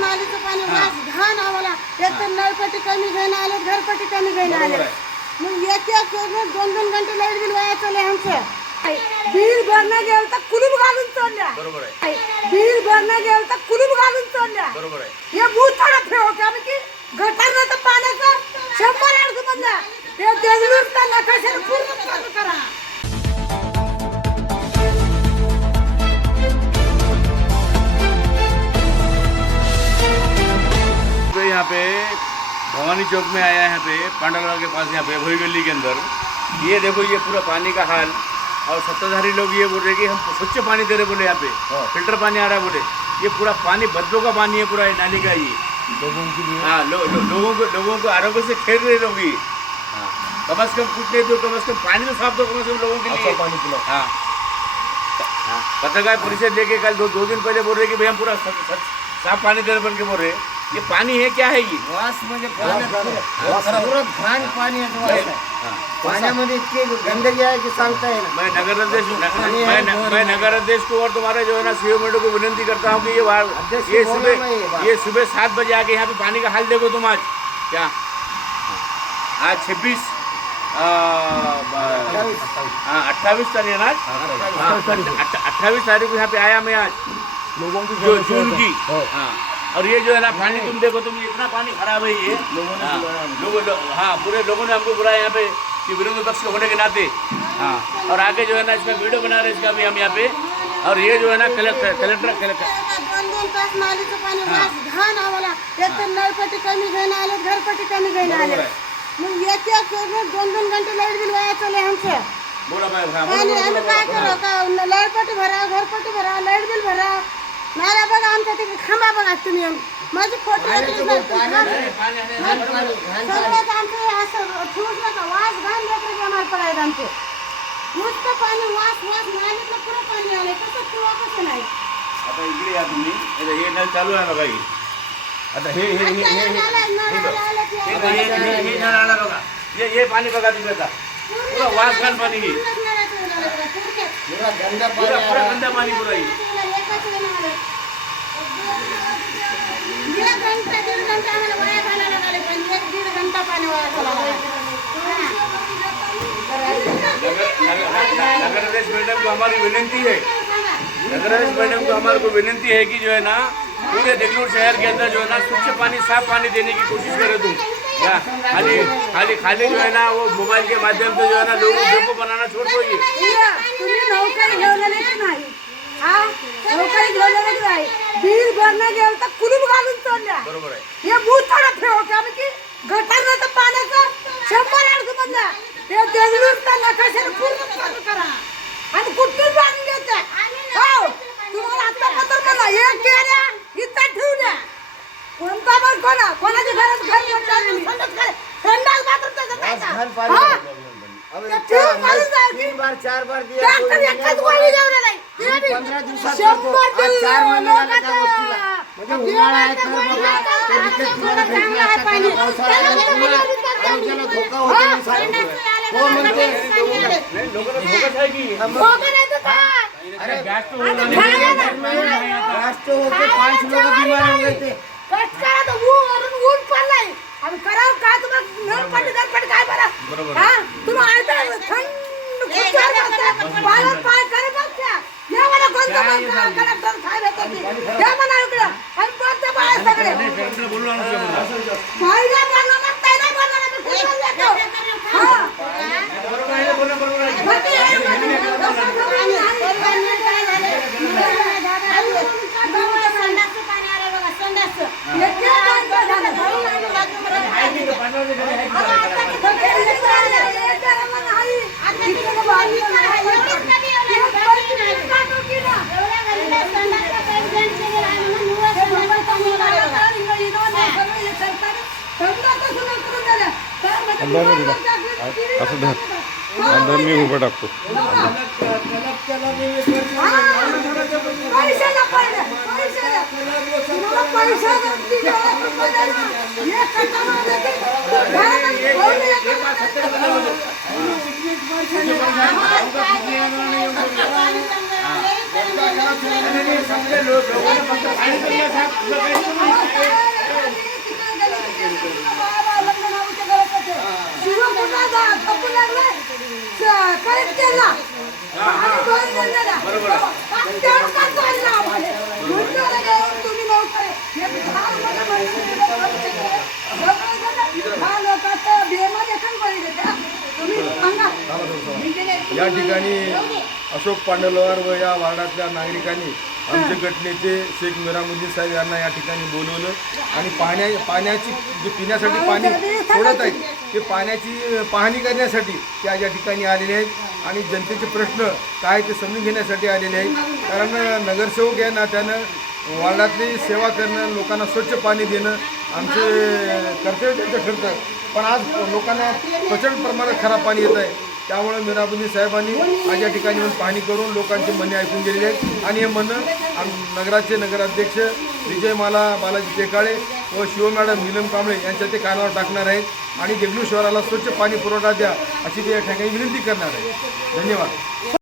नालीचं पाणी वास घाण आम्हाला. एक तर नळपट्टी कमी घेणं आले, घरपट्टी कमी घेणं आले. मग एक एक दोन दोन घंटे लाईट बिल वाया चालले आमचं. बिल भरणं गेलं तर कुलूप घालून चालल्या. बिल भरणं गेलं तर कुलूप घालून चालल्या. हे भूत थोडं ठेवतो आम्ही की गटारचं पाण्याचं 100 अर्ज म्हणलं हे देगलूरचा नकाशा पूर्ण चालू करा. यहाँ पे भवानी चौक में आया है, यहाँ पे पांडालवा के पास, यहाँ पे भोई गली के अंदर. ये देखो ये पूरा पानी का हाल. और सत्ताधारी लोग ये बोल रहे कि हम स्वच्छ पानी दे रहे बोले, यहाँ पे फिल्टर पानी आ रहा है बोले. ये पूरा पानी बदबू का पानी है पूरा नाली का. ये लोगों के लिए हाँ लोगों को आरोग्य से खेल रहे लोग. ये कम से कम कुछ नहीं तो कम से कम पानी तो साफ दो कम से कम लोगों के लिए. पानी पिलाओ. हाँ पत्रकार परिषद लेके कल दो दिन पहले बोल रहे कि भाई हम पूरा साफ पानी दे रहे बन के बोल रहे. ये पानी है क्या है? ये वास म्हणजे पूरा घाण पाणी आहे. पाण्यामध्ये इतकी गंदगी आहे की सांगता येईल. मैं नगर अध्यक्ष को और तुम्हारे जो है ना सीओ मेडो को विनती करता हूँ कि ये सुबह 7 बजे आके यहाँ पे पानी का हाल देखो तुम. आज क्या आज 26 28 तारीख है ना. 28 तारीख को यहाँ पे आया मैं आज लोगों की जून की. हाँ और ये जो है ना पानी तुम देखो, तुम इतना पानी खराब है. ये हाँ पूरे लोगों ने हमको बुलाया यहाँ पे कि विरोधी पक्ष के होने के नाते. हाँ और आगे जो है ना इसका वीडियो बना रहे इसका भी हम यहाँ पे. और ये जो है ना कलेक्टर 2-2 तास नालीचं पाणी वास घाण आम्हाला. एक तर नळपट्टी कमी घेणं आले, घरपट्टी कमी घेणं आले. मग एक एक 2-2 घंटे लाईट बिल वाया चालले आमचं. पाणी आम्ही काय करू का? लाईटपट्टी भरा, घरपट्टी भरा, लाईट बिल भरा. नाल्या बघा आमच्या तिथे खांबा बघा तुम्ही. माझी फोटो सगळ्याच आमचं असं ठेवूच नका. वास घाण लेकरं बेमार पडायचं आमचे. नुसतं पाणी वास नालीतलं पुरं पाणी आलंय. कसं ठेवा कसं नाही. आता इकडे या तुम्ही. हे नळ चालू आहे बघा. ही आता हे नळ आला बघा. हे पाणी बघा तुम्ही. आता पूरा वास घाण पाणी. पूरा गंदा पाणी पूरा. दीड घंटा आम्हाला वाया घालायला लागले. पण 1-1.5 घंटा पाणी वाया घालायला. नगर अध्यक्ष मैडम को हमारी विनती है. नगर अध्यक्ष मैडम को हमारे को विनती है कि जो है ना पूरे देगलूर शहर के अंदर जो है ना स्वच्छ पानी साफ पानी देने की कोशिश करें तुम. क्या खाली जो है ना वो मोबाइल के माध्यम से जो है ना लोगों को बनाना छोड़ दो. ये तुम्ही नोकरी घेऊन नाही. हा नोकरी घेऊन नाही. बिल भरणं गेलं तर कुलूप घालून चालल्या. बरोबर आहे. हे भूत थोडं ठेवतो आम्ही की गटारचं पाण्याचं 100 अर्ज म्हणलं हे देगलूरचा नकाशा पूर्ण चालू करा. आणि कुठून पाणी घ्यायचं. हो तुम्हाला आता पत्र मला एक केल्या इथं ठेवल्या. कोणता पण कोणाची घरात घर संडास बाथरूम त्याचा 3 बार 4 बार दिया. 15 दिवसात 4 महिने लागले त्या गोष्टीला. म्हणजे उन्हाळा आहे तर बघा ते विकेट तुम्हाला भेटलं असतं. त्याला पावसाळा आरोग्याला धोका होतो म्हणून सांगतो. तो म्हणते लोकांना धोकाच आहे की. अरे गॅस तो होके 5 लोग बीमार हो गए थे. ऊन पडलाय. आम्ही करावं काय? तुम्हाला नळपट्टी काय बरं. हा तुम्हाला थंड खुर्चीवर पाय करे बघत्या. या मला कोणतं कलेक्टर काय भेटत नाही. या म्हणा इकडं आणि कोणतं पाय सगळे पाहिजे बोलणं नसतंय. नाही बोलणार आम्ही खुर्चीवर येतो. हा असं धर अंदर मी उभं टाकतो. समझे लोग झोपू लागलाय करेक्ट केला आणि दोन जणांना बरोबर आहे. तेवढं का चाललं आम्हाला म्हणलं घेऊन तुम्ही नव्हते हे दहा लोकांचं बेमा देखील बळी देता तुम्ही सांगा या ठिकाणी अशोक पांडलवार व या वार्डातल्या नागरिकांनी आमचे गटनेते शेख मिरामुद्दीन साहेब यांना या ठिकाणी बोलवलं आणि पाण्याची जे पिण्यासाठी पाणी सोडत आहेत ते पाण्याची पाहणी करण्यासाठी ते आज या ठिकाणी आलेले आहेत आणि जनतेचे प्रश्न काय ते समजून घेण्यासाठी आलेले आहेत. कारण नगरसेवक या नात्यानं वार्डातली सेवा करणं, लोकांना स्वच्छ पाणी देणं आमचे कर्तव्य त्यांचं ठरतं. पण आज लोकांना प्रचंड प्रमाणात खराब पाणी येत आहे. त्यामुळे मिरामुद्दीन साहेबांनी आज या ठिकाणी येऊन पाहणी करून लोकांचे म्हणणे ऐकून गेलेले आहेत आणि हे म्हणणं नगराचे नगराध्यक्ष विजयमाला बालाजी टेकाळे व शिवमॅडम नीलम कांबळे यांच्या ते कानावर टाकणार आहेत आणि देगलूर शहराला स्वच्छ पाणी पुरवठा द्या अशी ते या ठिकाणी विनंती करणार आहे. धन्यवाद.